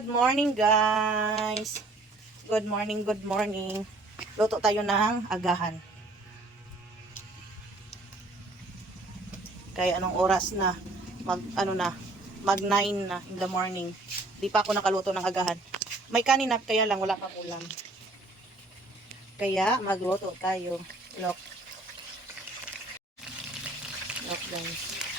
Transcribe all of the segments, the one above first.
Good morning guys. Good morning, good morning. Luto tayo ng agahan. Kaya anong oras na? Mag ano na? Mag 9 na in the morning. Di pa ako nakaluto ng agahan. May kanin na kaya lang wala pang ulam. Kaya magluto tayo. Look. Look guys.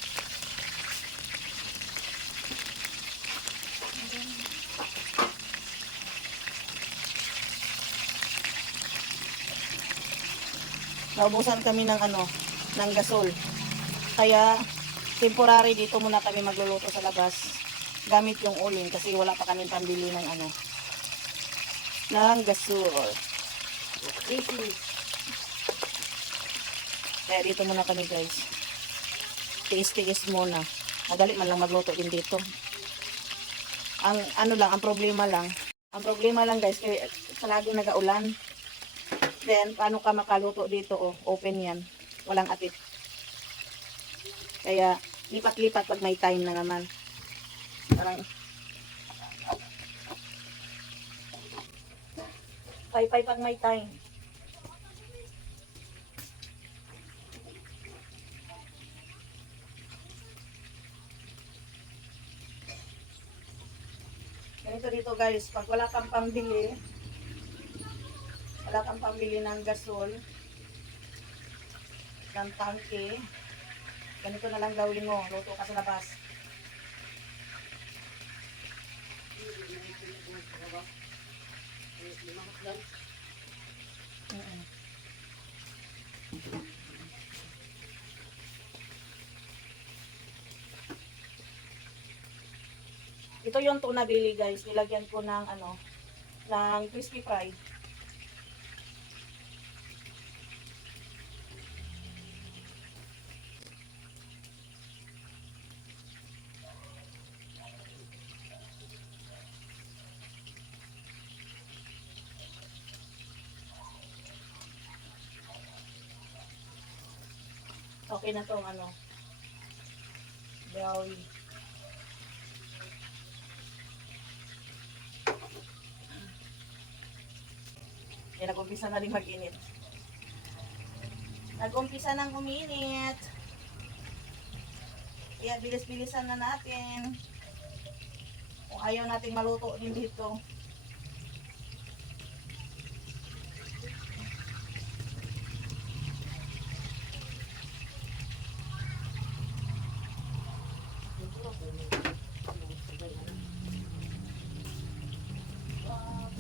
Naubusan kami ng ano, ng gasol. Kaya temporary dito muna kami magluluto sa labas. Gamit yung uling kasi wala pa kami pambili ng ano, ng gasol. Kaya dito muna kami guys. Tiis-tiis muna. Madali man lang magluto din dito. Ang ano lang, ang problema lang. Ang problema lang guys, kaya palagi nagaulan. Then, paano ka makaluto dito? Oh, open yan. Walang atid. Kaya, lipat-lipat pag may time na naman. Parang, pay-pay pag may time. Ganito dito guys, pag wala kang pambili, wala kang pambili ng gasol, ng tangke, ganito na lang gawin mo, luto ka sa labas. Ito yung tuna belly guys. Nilagyan ko ng ano, ng crispy fry. Okay na tong ano. Brownie. Kaya nag-umpisa na rin mag-init. Nag-umpisa nang uminit. Kaya bilis-bilisan na natin. Kung ayaw nating maluto din dito.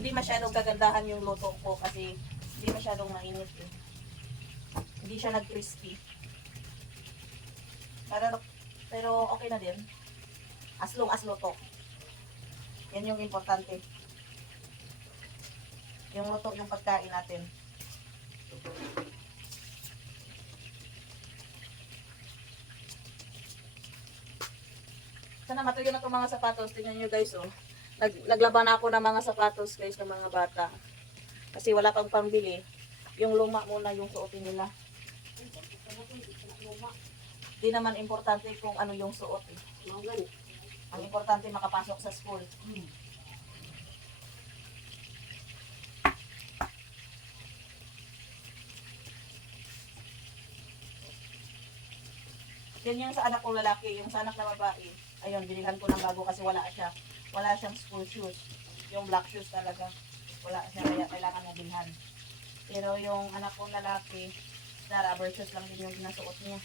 Hindi masyadong kagandahan yung luto ko kasi hindi masyadong mainit eh. Hindi siya nag-crispy. Pero, pero okay na din. As long as luto. Yan yung importante. Yung luto yung pagkain natin. Sana matuyo na itong mga sapatos. Tingnan nyo guys oh. Nag, naglaban ako ng mga sapatos guys ng mga bata. Kasi wala pang pambili. Yung luma muna yung suotin nila. Di naman importante kung ano yung suot eh. Ang importante makapasok sa school. Yan yung sa anak kong lalaki, yung sa anak na babae. Ayun, binilhan ko ng bago kasi wala siya. Wala siyang school shoes. Yung black shoes talaga. Wala siya, kaya kailangan mo bilhan. Pero yung anak kong lalaki, na rubber shoes lang din yung ginasuot niya.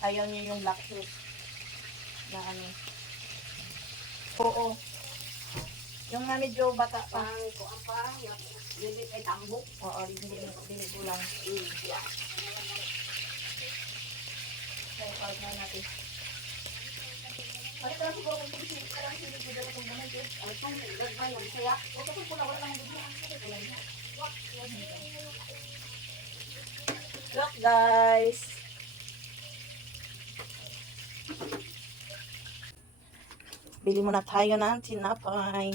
Ayaw niya yung black shoes. Na ano. Oo. Yung nga medyo bata pa. Pang ko ang pa, hindi kay tambok. Oo, hindi, hindi ko lang. Mm. Kaya parang nga natin. Ay, parang siguro kung hindi parang hindi ko dala kung ganun. eh. Ang tong gagmay ang saya. O, kasi pula wala lang hindi niya. Look guys. Bili muna tayo ng tinapay.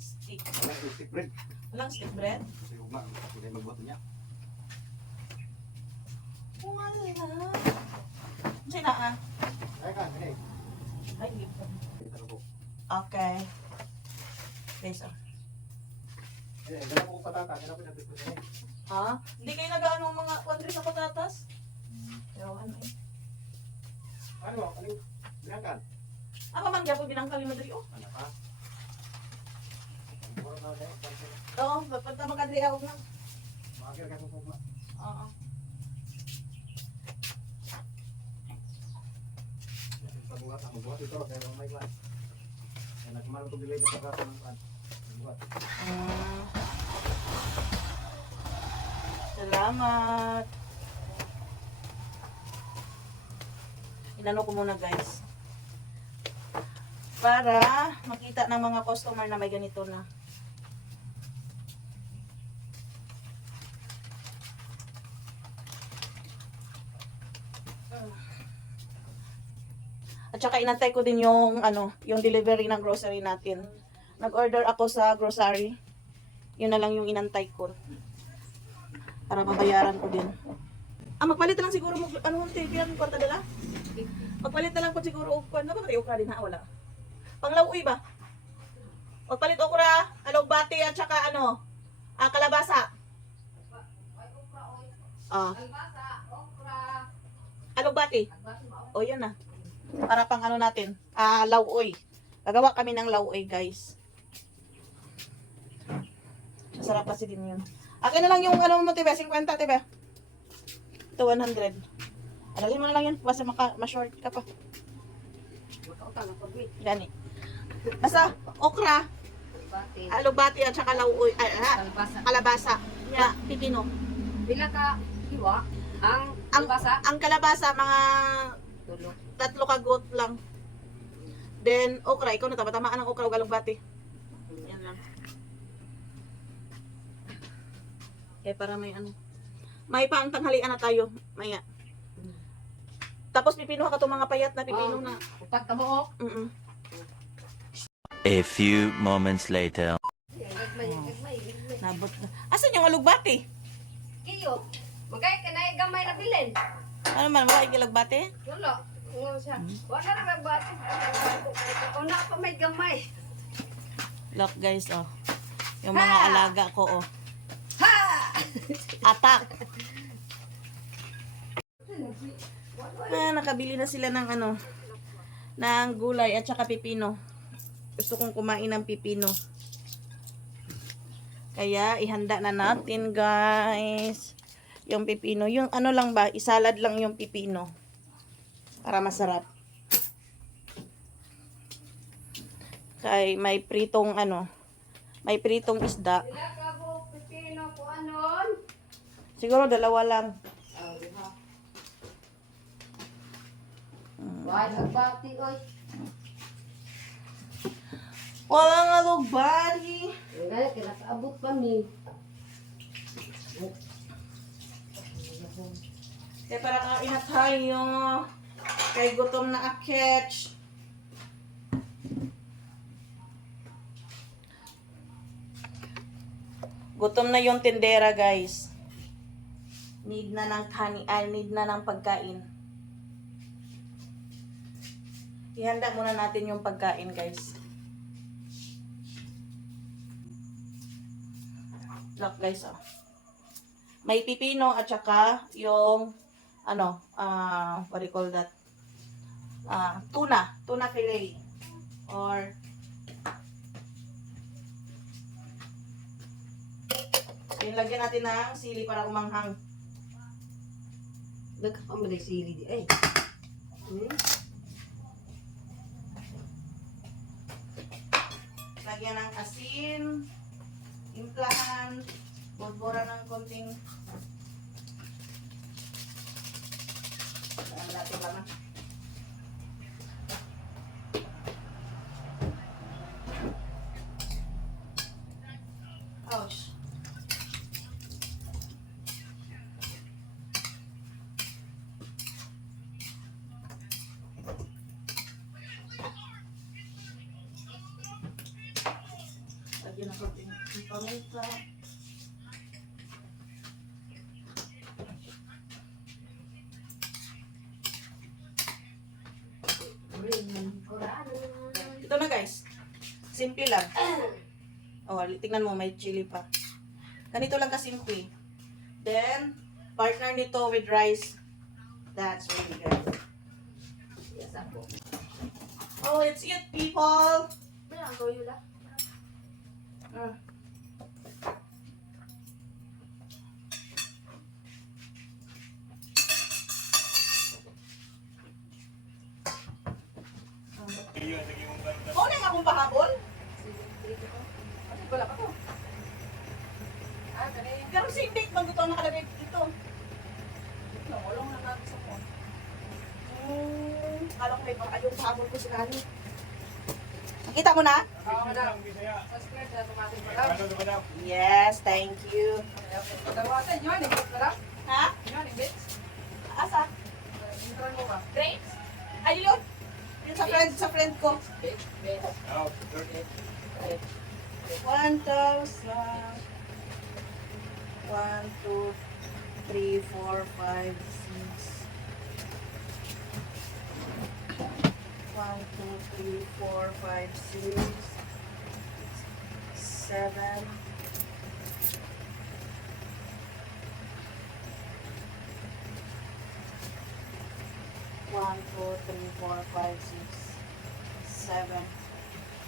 Stick. Stick bread. Walang stick bread? Kasi ugma, hindi magbuhat niya. Wala. Sina ah? Po? Okay. Guys, ah. Po. Ha? Hindi kayo nag-ano mga kwadri sa patatas? Ewan eh. Ano, ano? Binangkan? Ako man gyapon binangkal ni Madri oh. Ano pa? Na. Oo, pagpunta makadri ako na. Makakir ka sa pugma. Oo. Sa buhat, ang buhat ito, kaya may kwan. Kaya nagkamarang ito bilay sa pagkasa ng kwan. Ang buhat. Mm. Salamat. Inano ko muna guys. Para makita ng mga customer na may ganito na. At saka inantay ko din yung ano, yung delivery ng grocery natin. Nag-order ako sa grocery. Yun na lang yung inantay ko. Para mabayaran ko din. Ah, magpalit na lang siguro mo, ano tigilan ko ang dala? Magpalit na lang ko siguro, og ano ba, kay okra din ha, wala. Panglauoy ba? Magpalit okra, alugbati at saka ano, ah, kalabasa. Ah, ba? O, yun na. Para pang ano natin, ah, lauoy. Gagawa kami ng lauoy, guys. Masarap kasi din yun. Akin na lang yung ano mo, tibe, 50, tibe. Ito, 100. Adalhin mo na lang yun, basta maka, ma-short ka pa. Gani. Basta, okra, Bati. alubati, at saka lauoy, ay, ah, Albasa. kalabasa, ya, pipino. Pila ka hiwa? Ang Ang, albasa? ang kalabasa, mga Tulo. tatlo kagot lang. Then, okra, ikaw na tama-tamaan ng okra o galugbati. Yan lang. Okay, para may ano. May pang tanghalian na tayo. Maya. Tapos pipino ka itong mga payat na pipino na. Upat ka mo, Mm A few moments later. Nabot na. Asan yung alugbati? Kiyo, magkaya ka na gamay na bilin. Ano man, wala ikilagbati? Wala. Nga siya. Wala na nagbati. Una pa may gamay. Look guys, oh. Yung mga Ha! alaga ko, oh. Ha! Atak! Ah, nakabili na sila ng ano, ng gulay at saka pipino. Gusto kong kumain ng pipino. Kaya, ihanda na natin, guys. Yung pipino. Yung ano lang ba, isalad lang yung pipino. Para masarap. Kay may pritong ano, may pritong isda. Siguro dalawa lang. Oh, di ba? Why nagbati, oy. Walang alugbati. Nga, kinakaabot pa ni. Kaya para kain na tayo. Kay gutom na aketch. Gutom na yung tindera, guys. Need na ng kani, ay need na ng pagkain. Ihanda muna natin yung pagkain, guys. Look, guys, oh. May pipino at saka yung ano, ah, what do you call that? Ah, tuna, tuna fillet. Or Ilagyan natin ng sili para umanghang. Nagkakamalay sili di. Ay. Hmm? Lagyan ng asin, implahan, bodbora ng konting Ayan natin lang. ah. Ouch. Lagyan ng konting paminta. Simple lang. Oh, tingnan mo, may chili pa. Ganito lang kasimple. Then, partner nito with rice. That's really good. Yes, ako. Oh, it's it, people! May ang toyo la. Mm. Kung na akong pahabol? Ano wala pa to? Ah, kani. Pero same date man ito nakalagay dito. Nawalong na natin sa phone. Hmm, akala ko may pang ayaw pahabol ko si Kani. Nakita mo na? Oo, madam. Subscribe na automatic madam. Yes, thank you. Dawasan yun, yung bits madam. Ha? Yun, yung bits. Asa? Intro mo ba? Grapes? Ay, yun. Sa friend, sa friend ko. Bits, bits. One thousand. One, two, three, four, five, six. One, two, three, four, five, six. Seven. One, two, three, four, five, six, seven.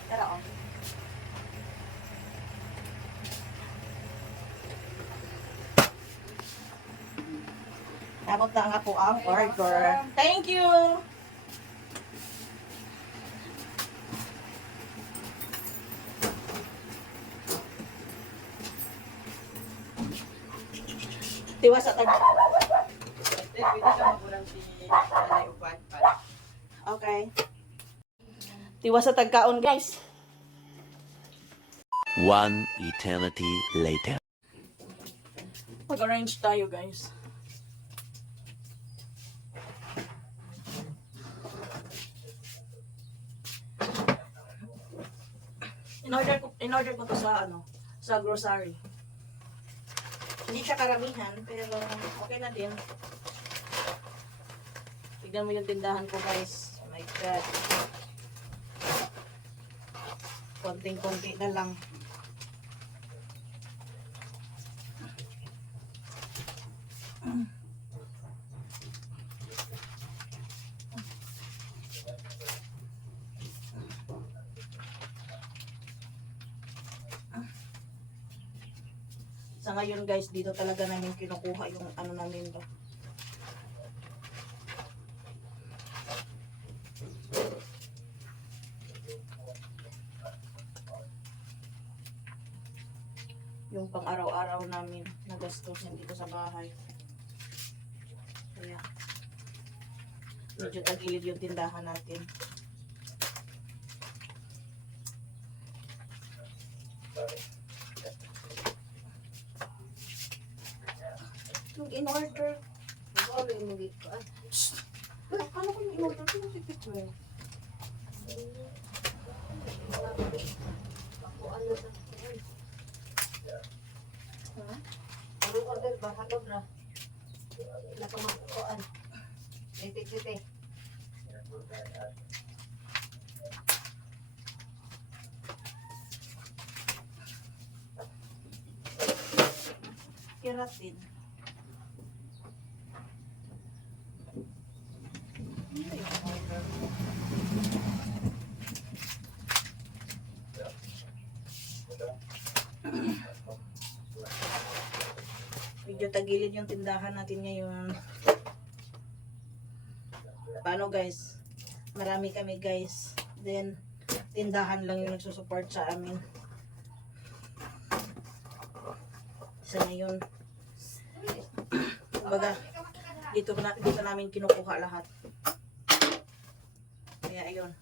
Tara, oh. Abot na nga po ang order. Thank you! Tiwa sa tag... Okay. Tiwa sa tagkaon, guys. One eternity later. Mag-arrange tayo, guys. In-order ko, in-order ko to sa ano, sa grocery. Hindi siya karamihan, pero okay na din. Tignan mo yung tindahan ko, guys. Oh my God. Konting-konti na lang. Sa ngayon guys, dito talaga namin kinukuha yung ano namin to. Yung pang araw-araw namin na gastos dito sa bahay. Kaya, medyo tagilid yung tindahan natin. Yung in-order. Wala yung mga ito. ah. Ano ko yung in-order ko? Kasi picture. Ako, ano na. Ano order ba? Hatog na. Nakamakuan. Titi-titi. Keratin. Medyo tagilid yung tindahan natin ngayon. Paano guys? Marami kami guys. Then, tindahan lang yung nagsusupport sa amin. Sa ngayon, Kumbaga, dito, na, dito namin kinukuha lahat. Kaya ayun.